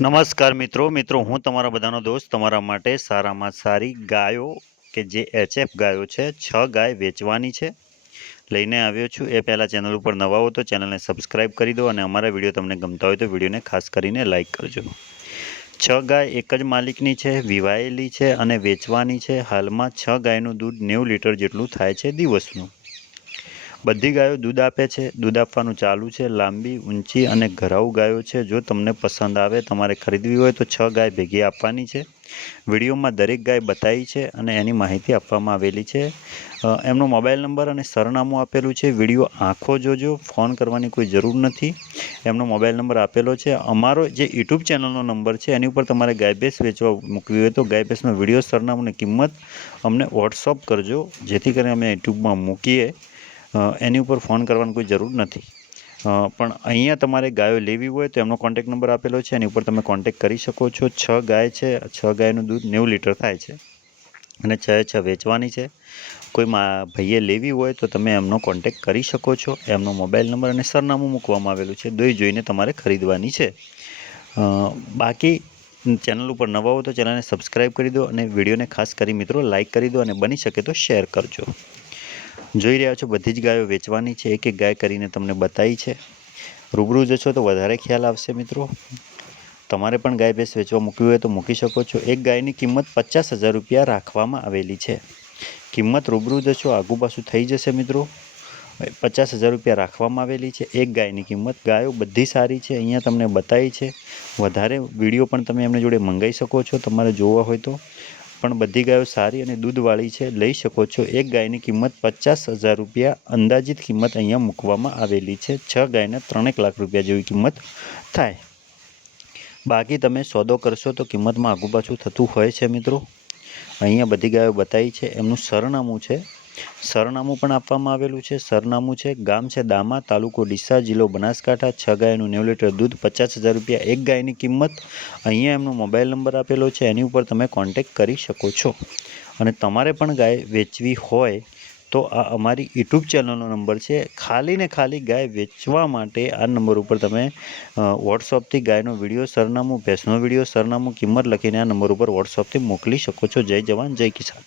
નમસ્કાર મિત્રો. મિત્રો, હું તમારા બધાનો દોસ્ત, તમારા માટે સારામાં સારી ગાયો કે જે એચએફ ગાયો છે, છ ગાય વેચવાની છે, લઈને આવ્યો છું. એ પહેલાં ચેનલ ઉપર નવા હો તો ચેનલને સબસ્ક્રાઈબ કરી દો અને અમારા વીડિયો તમને ગમતા હોય તો વિડીયોને ખાસ કરીને લાઇક કરજો. છ ગાય એક જ માલિકની છે, વિવાયેલી છે અને વેચવાની છે. હાલમાં છ ગાયનું દૂધ નેવું લીટર જેટલું થાય છે દિવસનું. બધી ગાયો દૂધ આપે છે. દૂધ આપવાનું ચાલુ છે. લાંબી, ઊંચી અને ઘરાઉ ગાયો છે. જો તમને પસંદ આવે, તમારે ખરીદવી હોય તો છ ગાય ભેગી આપવાની છે. વિડીયોમાં દરેક ગાય બતાવી છે અને એની માહિતી આપવામાં આવેલી છે. એમનો મોબાઈલ નંબર અને સરનામું આપેલું છે. વીડિયો આંખો જોજો. ફોન કરવાની કોઈ જરૂર નથી. એમનો મોબાઈલ નંબર આપેલો છે. અમારો જે યુટ્યુબ ચેનલનો નંબર છે, એની ઉપર તમારે ગાય ભેંસ વેચવા મૂકવી હોય તો ગાય ભેંસનો વીડિયો સરનામું અને કિંમત અમને વોટ્સઅપ કરજો. જેથી કરીને અમે યુટ્યુબમાં મૂકીએ. એની ઉપર ફોન કરવાની કોઈ જરૂર નથી. પણ અહીંયા તમારે ગાયો લેવી હોય તો એમનો કોન્ટેક નંબર આપેલો છે. એની ઉપર તમે કોન્ટેક કરી શકો છો. છ ગાય છે. છ ગાયનું દૂધ નેવું લીટર થાય છે. અને છ છ વેચવાની છે. કોઈ મા ભાઈએ લેવી હોય તો તમે એમનો કોન્ટેક કરી શકો છો. એમનો મોબાઈલ નંબર અને સરનામું મૂકવામાં આવેલું છે. દોઈ જોઈને તમારે ખરીદવાની છે. બાકી ચેનલ ઉપર નવા હો તો ચેનલને સબસ્ક્રાઈબ કરી દો અને વિડીયોને ખાસ કરી મિત્રો લાઇક કરી દો અને બની શકે તો શેર કરજો. જોઈ રહ્યા છો બધી જ ગાયો વેચવાની છે, એક એક ગાય કરીને તમને બતાવી છે. રૂબરૂ જશો તો વધારે ખ્યાલ આવશે મિત્રો. તમારે પણ ગાય ભેંસ વેચવા મૂકવી હોય તો મૂકી શકો છો. એક ગાયની કિંમત પચાસ હજાર રૂપિયા રાખવામાં આવેલી છે. કિંમત રૂબરૂ જશો, આગુ પાછું થઈ જશે મિત્રો. પચાસ હજાર રૂપિયા રાખવામાં આવેલી છે. એક ગાયની કિંમત, ગાયો બધી સારી છે, અહીંયા તમને બતાવી છે. વધારે વીડિયો પણ તમે એમની જોડે મંગાવી શકો છો. તમારે જોવા હોય તો. પણ બધી ગાયો સારી અને દૂધવાળી છે. લઈ શકો છો. એક ગાયની કિંમત પચાસ હજાર રૂપિયા. અંદાજિત કિંમત અહીંયા મૂકવામાં આવેલી છે. છ ગાયના ત્રણેક લાખ રૂપિયા જેવી કિંમત થાય. બાકી તમે સોદો કરશો તો કિંમતમાં આગુ પાછું થતું હોય છે મિત્રો. અહીંયા બધી ગાયો બતાવી છે. એમનું સરનામું છે સરનામું પણ આપવામાં આવેલું છે. સરનામું છે ગામ છે દામા, તાલુકો ડીસા, જિલ્લો બનાસકાંઠા. છ ગાયનું નેવું લીટર દૂધ, પચાસ હજાર રૂપિયા એક ગાયની કિંમત. અહીંયા એમનો મોબાઈલ નંબર આપેલો છે. એની ઉપર તમે કોન્ટેક કરી શકો છો. અને તમારે પણ ગાય વેચવી હોય તો આ અમારી યુટ્યુબ ચેનલનો નંબર છે. ખાલી ને ખાલી ગાય વેચવા માટે આ નંબર ઉપર તમે વોટ્સઅપથી ગાયનો વીડિયો, સરનામું, ભેંસનો વીડિયો, સરનામું, કિંમત લખીને આ નંબર ઉપર વોટ્સઅપથી મોકલી શકો છો. જય જવાન, જય કિસાન.